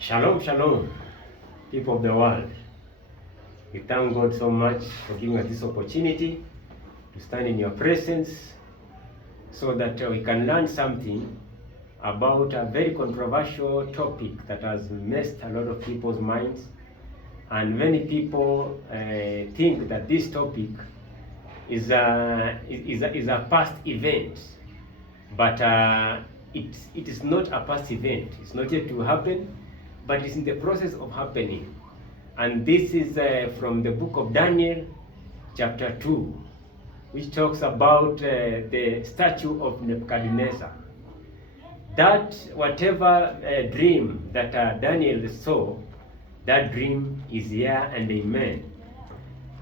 Shalom, shalom, people of the world. We thank God so much for giving us this opportunity to stand in your presence so that we can learn something about a very controversial topic that has messed a lot of people's minds. And many people think that this topic is a past event, but it is not a past event. It's not yet to happen, but it's in the process of happening. And this is from the book of Daniel, chapter 2, which talks about the statue of Nebuchadnezzar. That whatever dream that Daniel saw, that dream is yeah and amen.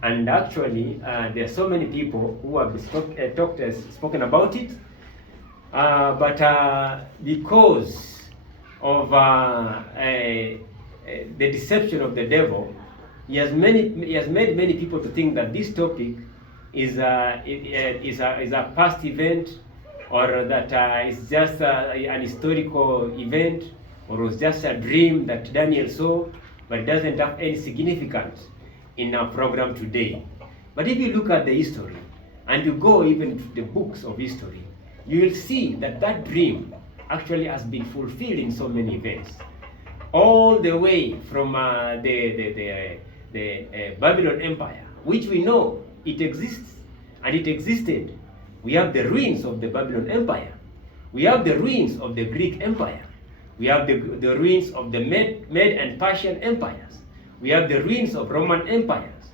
And actually, there are so many people who have spoken about it, but because of the deception of the devil, he has made many people to think that this topic is a past event, or that it's just an historical event, or was just a dream that Daniel saw, but it doesn't have any significance in our program today. But if you look at the history, and you go even to the books of history, you will see that that dream actually has been fulfilled in so many events, all the way from the Babylon Empire, which we know it exists and it existed. We have the ruins of the Babylon Empire. We have the ruins of the Greek Empire. We have the ruins of the Med and Persian empires. We have the ruins of Roman empires.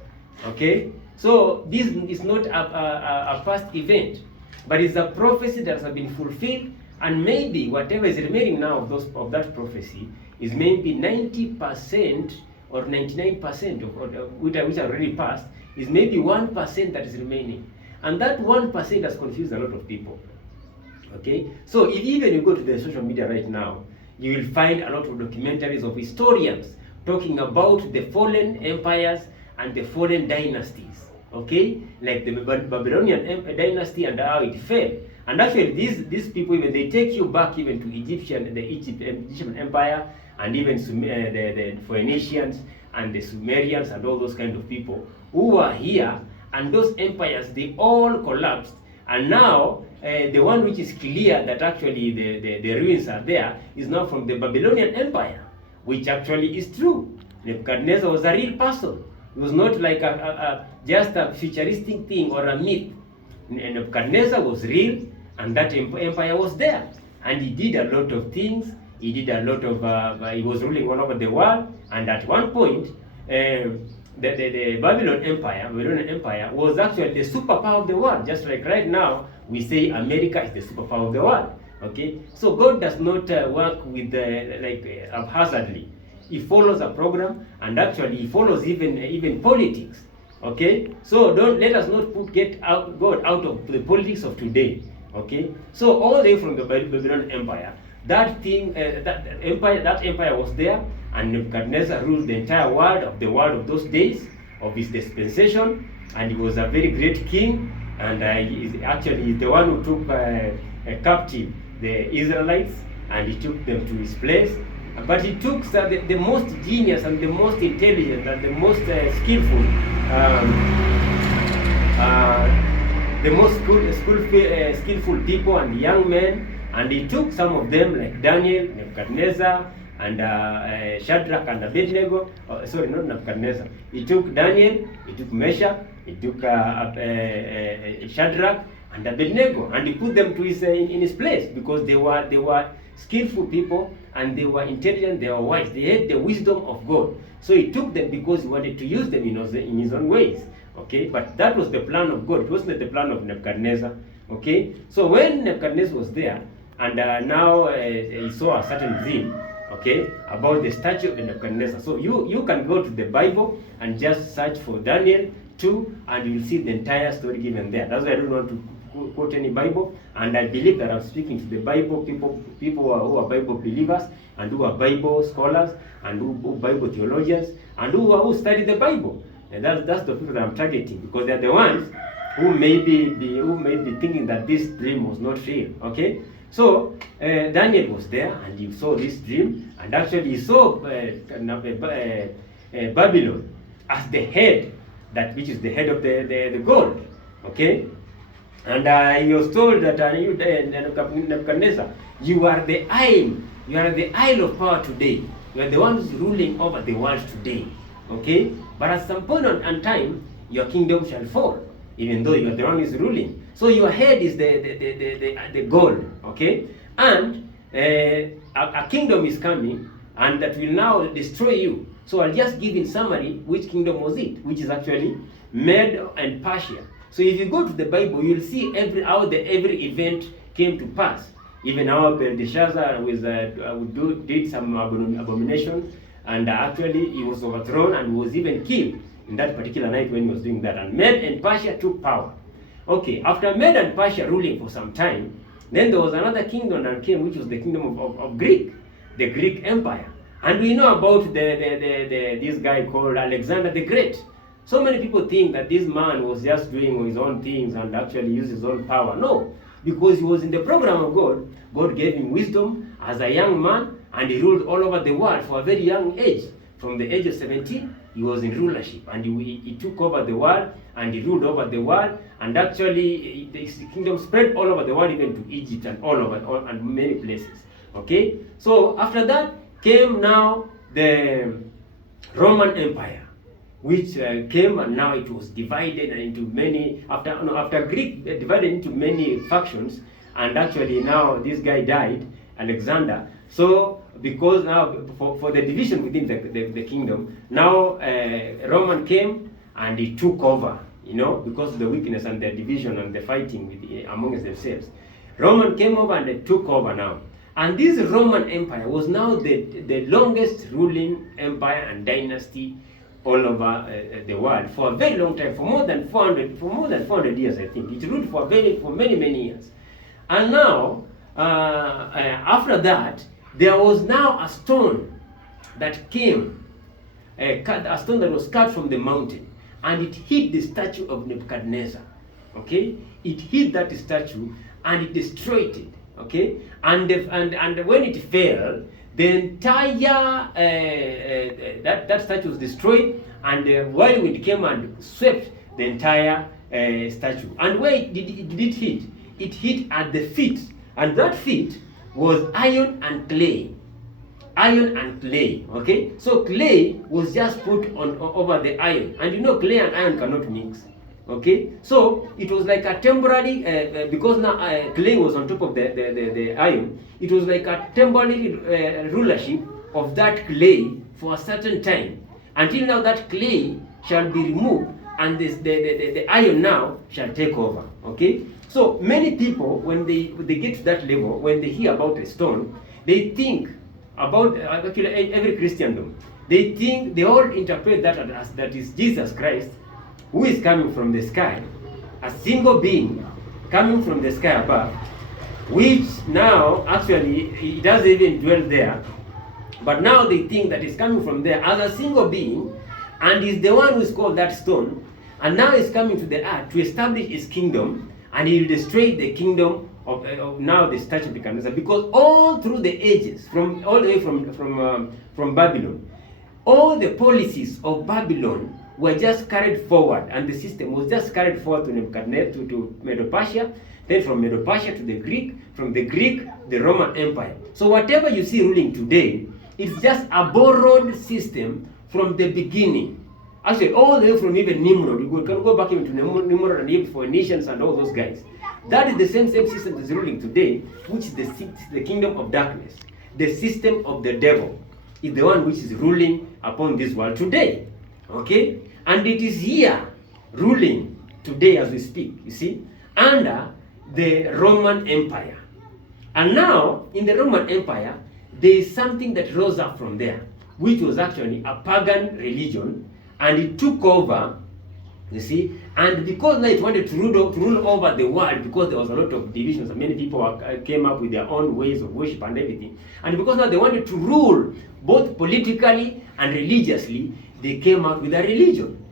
Okay, so this is not a past event, but it's a prophecy that has been fulfilled. And maybe whatever is remaining now of that prophecy is maybe 90% or 99% of which are already passed, is maybe 1% that is remaining. And that 1% has confused a lot of people. Okay? So if even you go to the social media right now, you will find a lot of documentaries of historians talking about the fallen empires and the fallen dynasties. Okay? Like the Babylonian dynasty and how it fell. And actually, these people, even they take you back even to the Egyptian Empire, and even the Phoenicians and the Sumerians and all those kind of people who were here, and those empires, they all collapsed. And now, the one which is clear that actually the ruins are there is now from the Babylonian Empire, which actually is true. Nebuchadnezzar was a real person. It was not like just a futuristic thing or a myth. Nebuchadnezzar was real, and that empire was there, and he did a lot of things. He did a lot of he was ruling all over the world, and at one point the Babylonian Empire was actually the superpower of the world. Just like right now we say America is the superpower of the world. Okay, so God does not work with haphazardly. He follows a program, and actually he follows even politics. Okay, so let us not get God out of the politics of today. Okay, so all the way from the Babylonian Empire, that empire was there, and Nebuchadnezzar ruled the entire world of those days of his dispensation, and he was a very great king, and he is actually the one who took captive the Israelites, and he took them to his place. But he took the most genius and the most intelligent and the most skillful, the most skillful people and young men, and he took some of them like Daniel, Nebuchadnezzar, and Shadrach and Abednego. Sorry, not Nebuchadnezzar. He took Daniel, he took Meshach, he took Shadrach and Abednego, and he put them to in his place, because they were skillful people, and they were intelligent, they were wise, they had the wisdom of God. So he took them because he wanted to use them in his own ways. Okay, but that was the plan of God. It wasn't the plan of Nebuchadnezzar. Okay, so when Nebuchadnezzar was there, and now he saw a certain dream, okay, about the statue of Nebuchadnezzar. So you can go to the Bible and just search for Daniel 2, and you will see the entire story given there. That's why I don't want to quote any Bible, and I believe that I'm speaking to the Bible people who are Bible believers, and who are Bible scholars, and who Bible theologians, and who study the Bible. And that's the people that I'm targeting, because they're the ones who may be thinking that this dream was not real. Okay, So Daniel was there, and he saw this dream, and actually he saw Babylon as the head, that which is the head of the gold. Okay, and he was told that you, Nebuchadnezzar, you are the isle of power today. You are the one who's ruling over the world today. Okay, but at some point in time, your kingdom shall fall, even though you are the one who is ruling. So your head is the gold. Okay, and a kingdom is coming, and that will now destroy you. So I'll just give in summary which kingdom was it, which is actually Medo and Persia. So if you go to the Bible, you'll see every event came to pass. Even our Belshazzar did some abomination, and actually he was overthrown and was even killed in that particular night when he was doing that. And Med and Persia took power. Okay, after Med and Persia ruling for some time, then there was another kingdom that came, which was the kingdom of Greek, the Greek Empire. And we know about this guy called Alexander the Great. So many people think that this man was just doing his own things and actually used his own power. No, because he was in the program of God. God gave him wisdom as a young man, and he ruled all over the world for a very young age. From the age of 17, he was in rulership, and he took over the world, and he ruled over the world, and actually his kingdom spread all over the world, even to Egypt and and many places. Okay, so after that came now the Roman Empire, which came, and now it was divided into many, after Greek divided into many factions, and actually now this guy died, Alexander. So because now for the division within the kingdom, now Roman came and he took over, because of the weakness and the division and the fighting amongst themselves. Roman came over and they took over now. And this Roman Empire was now the longest ruling empire and dynasty all over the world for a very long time, for more than 400 years, I think. It ruled for many years. And now, after that, there was now a stone that came, a stone that was cut from the mountain, and it hit the statue of Nebuchadnezzar. Okay, it hit that statue and it destroyed it. Okay, and when it fell, the entire that statue was destroyed, and the whirlwind came and swept the entire statue. And where did it hit? It hit at the feet, and that feet was iron and clay. Iron and clay. Okay, so clay was just put on over the iron, and clay and iron cannot mix. Okay, so it was like a temporary, because now clay was on top of the iron, it was like a temporary rulership of that clay for a certain time, until now that clay shall be removed, and the iron now shall take over. Okay, so many people, when they get to that level, when they hear about a stone, they think about, actually every Christendom, they all interpret that as that is Jesus Christ, who is coming from the sky, a single being coming from the sky above, which now actually he doesn't even dwell there, but now they think that he's coming from there as a single being, and he's the one who is called that stone, and now he's coming to the earth to establish his kingdom, and he will destroy the kingdom of now the statue of Nebuchadnezzar, because all through the ages, all the way from Babylon, all the policies of Babylon were just carried forward, and the system was just carried forward to Nebuchadnezzar, to Medo-Persia, then from Medo-Persia to the Greek, from the Greek, the Roman Empire. So whatever you see ruling today, it's just a borrowed system from the beginning. Actually, all the way from even Nimrod, you can go back even to Nimrod and even Phoenicians and all those guys. That is the same system that's ruling today, which is the kingdom of darkness. The system of the devil is the one which is ruling upon this world today. Okay? And it is here ruling today as we speak, you see, under the Roman Empire. And now, in the Roman Empire, there is something that rose up from there, which was actually a pagan religion, and it took over, you see, and because now it wanted to rule over the world, because there was a lot of divisions, and many people came up with their own ways of worship and everything, and because now they wanted to rule both politically and religiously, they came out with a religion,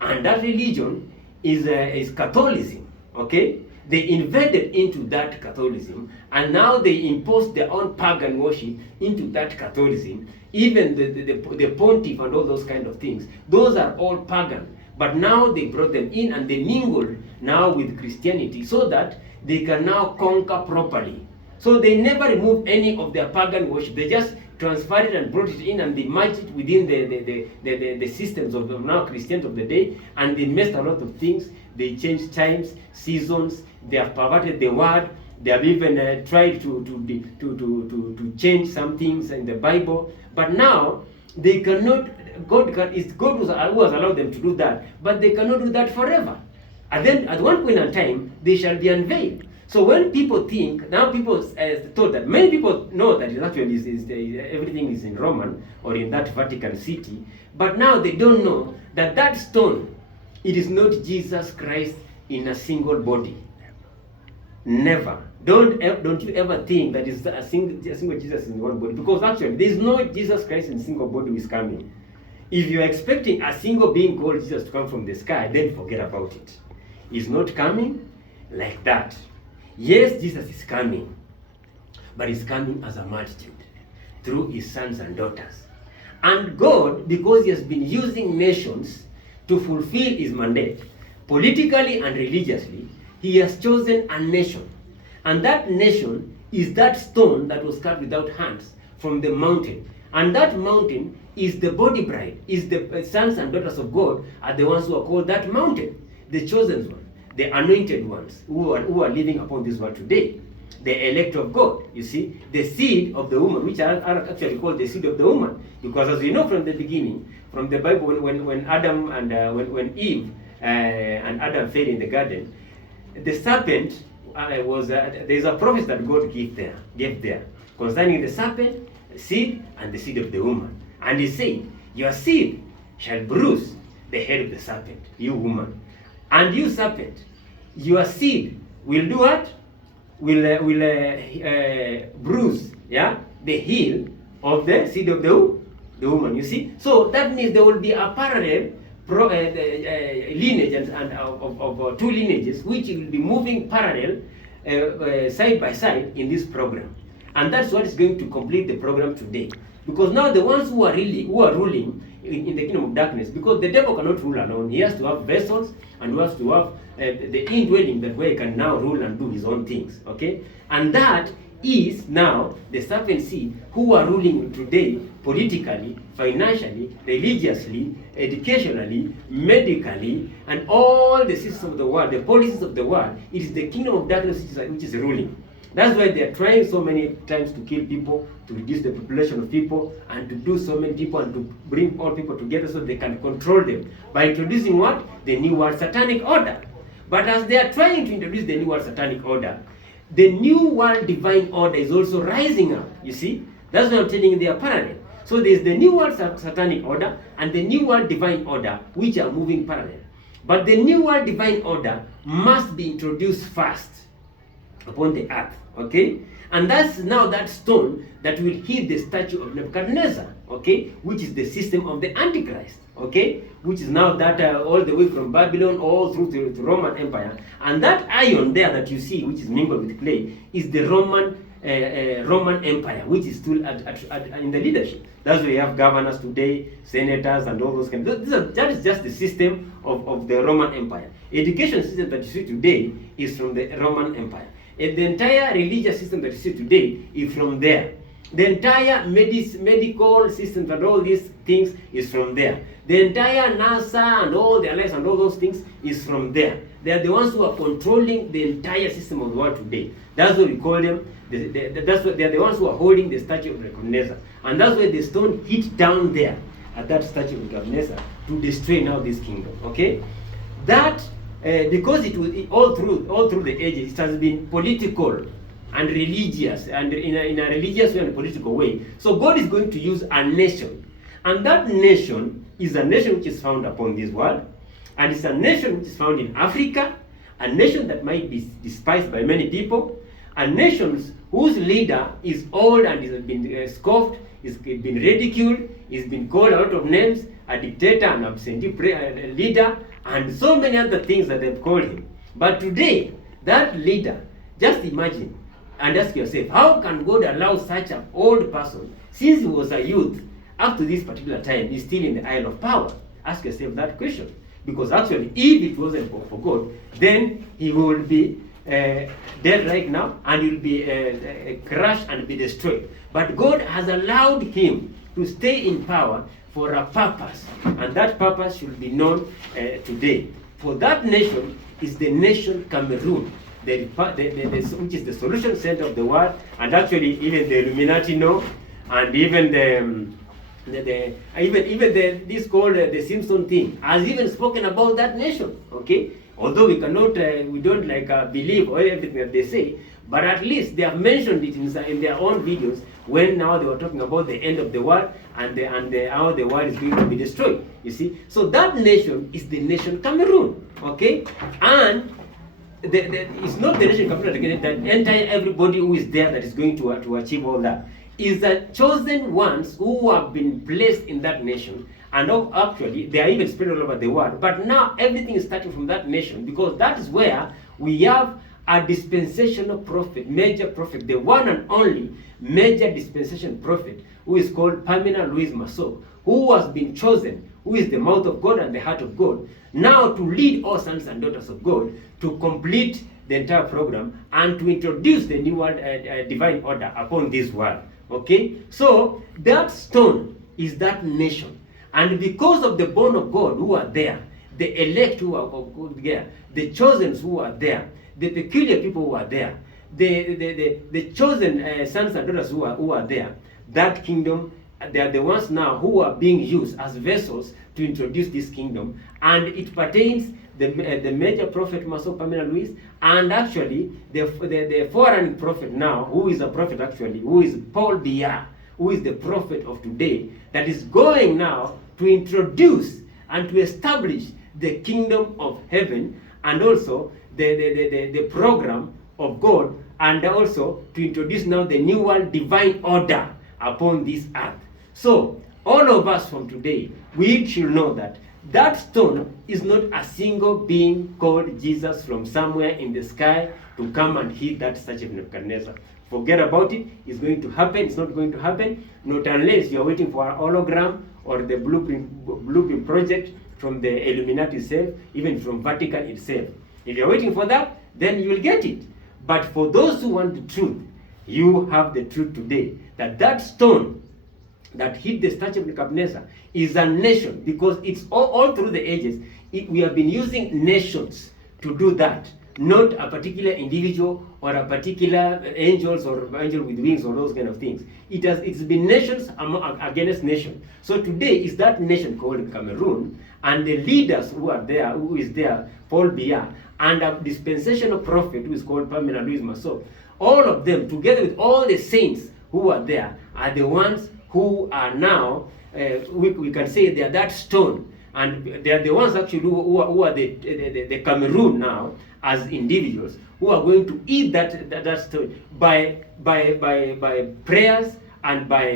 and that religion is Catholicism. Okay, they invaded into that Catholicism, and now they imposed their own pagan worship into that Catholicism. Even the pontiff and all those kind of things, those are all pagan. But now they brought them in and they mingled now with Christianity so that they can now conquer properly. So they never removed any of their pagan worship. They just transferred it and brought it in, and they merged it within the systems of the now Christians of the day, and they messed a lot of things. They changed times, seasons. They have perverted the word. They have even tried to change some things in the Bible. But now they cannot. God was allowed them to do that, but they cannot do that forever. And then at one point in time, they shall be unveiled. So when people think, now people thought that, many people know that it actually everything is in Roman or in that Vatican City, but now they don't know that that stone, it is not Jesus Christ in a single body. Never. Don't you ever think that it's a single Jesus in one body, because actually there is no Jesus Christ in a single body who is coming. If you are expecting a single being called Jesus to come from the sky, then forget about it. He's not coming like that. Yes, Jesus is coming, but he's coming as a multitude through his sons and daughters. And God, because he has been using nations to fulfill his mandate, politically and religiously, he has chosen a nation. And that nation is that stone that was cut without hands from the mountain. And that mountain is the body bride, is the sons and daughters of God are the ones who are called that mountain, the chosen ones, the anointed ones who are living upon this world today, the elect of God. You see, the seed of the woman, which are actually called the seed of the woman, because as we know from the beginning, from the Bible, when Adam and when Eve and Adam fell in the garden, the serpent there's a promise that God gave there concerning the serpent, seed, and the seed of the woman. And he said, your seed shall bruise the head of the serpent, you woman. And you serpent, your seed will do what? Will bruise, the heel of the seed of the woman. You see, so that means there will be a parallel lineage and of two lineages which will be moving parallel side by side in this program, and that's what is going to complete the program today. Because now the ones who are ruling in the kingdom of darkness, because the devil cannot rule alone, he has to have vessels and he has to have the indwelling that way he can now rule and do his own things. Okay, and that is now the serpent seed who are ruling today politically, financially, religiously, educationally, medically, and all the systems of the world, the policies of the world. It is the kingdom of darkness which is ruling. That's why they are trying so many times to kill people, to reduce the population of people, and to do so many people and to bring all people together so they can control them by introducing what? The New World Satanic Order. But as they are trying to introduce the New World Satanic Order, the New World Divine Order is also rising up. You see, that's what I'm telling you, they are parallel. So there's the New World Satanic Order and the New World Divine Order, which are moving parallel. But the New World Divine Order must be introduced first upon the earth, okay? And that's now that stone that will hit the statue of Nebuchadnezzar, okay? Which is the system of the Antichrist, okay? Which is now that all the way from Babylon all through to the Roman Empire. And that iron there that you see, which is mingled with clay, is the Roman Empire, which is still in the leadership. That's why we have governors today, senators, and all those kinds. That is just the system of the Roman Empire. Education system that you see today is from the Roman Empire. And the entire religious system that you see today is from there. The entire medical system and all these things is from there. The entire NASA and all the alliance and all those things is from there. They are the ones who are controlling the entire system of the world today. That's what we call them. They are the ones who are holding the statue of Nebuchadnezzar. And that's why the stone hit down there at that statue of Nebuchadnezzar to destroy now this kingdom. Okay? That because it was all through the ages, it has been political and religious, and in a religious way and a political way. So God is going to use a nation, and that nation is a nation which is found upon this world, and it's a nation which is found in Africa, a nation that might be despised by many people, a nation whose leader is old and has been scoffed, has been ridiculed, has been called out of names, a dictator, an absentee leader, and so many other things that they've called him. But today, that leader, just imagine and ask yourself, how can God allow such an old person, since he was a youth, up to this particular time, he's still in the aisle of power? Ask yourself that question. Because actually, if it wasn't for God, then he would be dead right now, and he will be crushed and be destroyed. But God has allowed him to stay in power for a purpose, and that purpose should be known today. For that nation is the nation Cameroon, which is the solution center of the world, and actually even the Illuminati know, and even this called the Simpson thing has even spoken about that nation. Okay, although we cannot, we don't believe everything that they say, but at least they have mentioned it in their own videos when now they were talking about the end of the world and how the world is going to be destroyed. You see, so that nation is the nation Cameroon. Okay, and it's not the nation Cameroon that entire everybody who is there that is going to achieve all that. Is the chosen ones who have been placed in that nation, and actually they are even spread all over the world. But now everything is starting from that nation, because that is where we have a dispensational prophet, major prophet, the one and only major dispensation prophet, who is called Pamela Louise Massault, who has been chosen, who is the mouth of God and the heart of God, now to lead all sons and daughters of God to complete the entire program and to introduce the new world divine order upon this world. Okay, so that stone is that nation, and because of the born of God who are there, the elect who are there, the chosen who are there, the peculiar people who are there, the chosen sons and daughters who are there, that kingdom, they are the ones now who are being used as vessels to introduce this kingdom, and it pertains the major prophet Massault Pamela Louise, and actually the foreign prophet now, who is a prophet actually, who is Paul Biya, who is the prophet of today, that is going now to introduce and to establish the kingdom of heaven, and also the program of God, and also to introduce now the new world divine order upon this earth. So all of us from today, we should know that that stone is not a single being called Jesus from somewhere in the sky to come and hit that statue of Nebuchadnezzar. Forget about it. It's going to happen. It's not going to happen, not unless you're waiting for an hologram or the blueprint project from the Illuminati itself, even from Vatican itself. If you're waiting for that, then you will get it. But for those who want the truth, you have the truth today, that stone that hit the statue of Nebuchadnezzar is a nation, because it's all through the ages. We have been using nations to do that, not a particular individual or a particular angels or angel with wings or those kind of things. It's been nations against nation. So today is that nation called Cameroon, and the leaders who are there, who is there, Paul Biya, and a dispensational prophet who is called Pamela Louise Massault. All of them, together with all the saints who are there, are the ones who are now, we can say they are that stone, and they are the ones actually who are the Cameroon now as individuals, who are going to eat that stone by prayers and by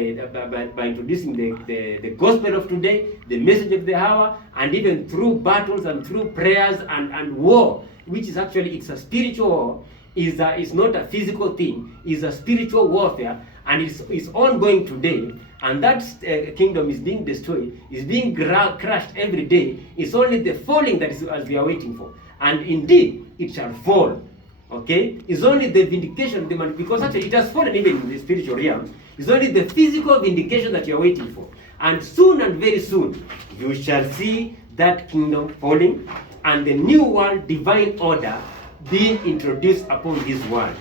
introducing the gospel of today, the message of the hour, and even through battles and through prayers and war, which is actually, it's a spiritual war. Is not a physical thing, is a spiritual warfare, and it's ongoing today, and that kingdom is being destroyed, is being crushed every day. It's only the falling that is as we are waiting for, and indeed it shall fall. Okay, it's only the vindication of the man, because actually it has fallen even in the spiritual realm. It's only the physical vindication that you are waiting for, and soon and very soon you shall see that kingdom falling, and the new world divine order being introduced upon this world.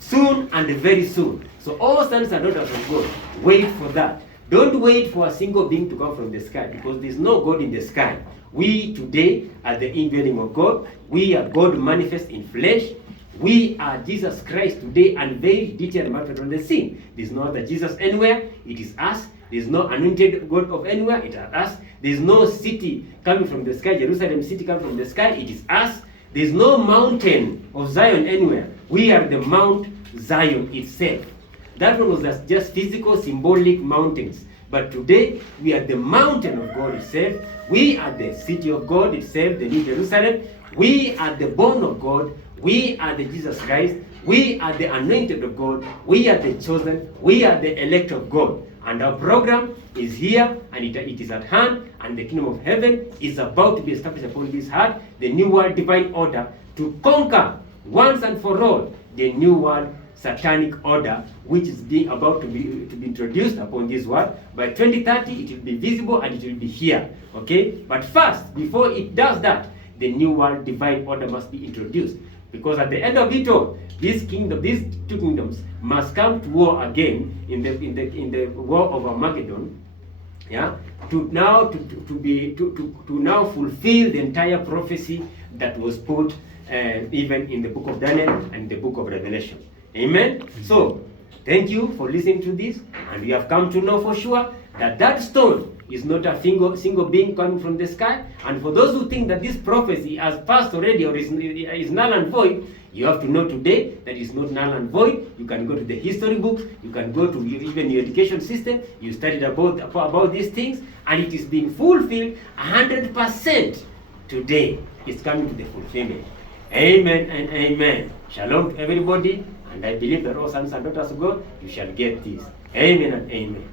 Soon and very soon. So all sons and daughters of God, wait for that. Don't wait for a single being to come from the sky, because there's no God in the sky. We today are the indwelling of God. We are God manifest in flesh. We are Jesus Christ today, unveiled, detailed, manifest on the scene. There's no other Jesus anywhere. It is us. There's no anointed God of anywhere. It is us. There's no city coming from the sky, Jerusalem city coming from the sky. It is us. There's no mountain of Zion anywhere. We are the Mount Zion itself. That one was just physical, symbolic mountains. But today, we are the mountain of God itself. We are the city of God itself, the New Jerusalem. We are the bone of God. We are the Jesus Christ. We are the anointed of God. We are the chosen. We are the elect of God. And our program is here, and it is at hand, and the kingdom of heaven is about to be established upon this earth, the new world divine order, to conquer once and for all the new world satanic order, which is being about to be introduced upon this world. By 2030, it will be visible and it will be here. Okay? But first, before it does that, the new world divine order must be introduced. Because at the end of it all, these two kingdoms must come to war again in the war of Armageddon, yeah, to now fulfill the entire prophecy that was put even in the book of Daniel and the book of Revelation. Amen. So thank you for listening to this, and we have come to know for sure that that stone is not a single being coming from the sky. And for those who think that this prophecy has passed already or is null and void, you have to know today that it's not null and void. You can go to the history books, you can go to even your education system, you studied about these things, and it is being fulfilled 100% today. It's coming to the fulfillment. Amen and amen. Shalom to everybody, and I believe that all sons and daughters of God, you shall get this. Amen and amen.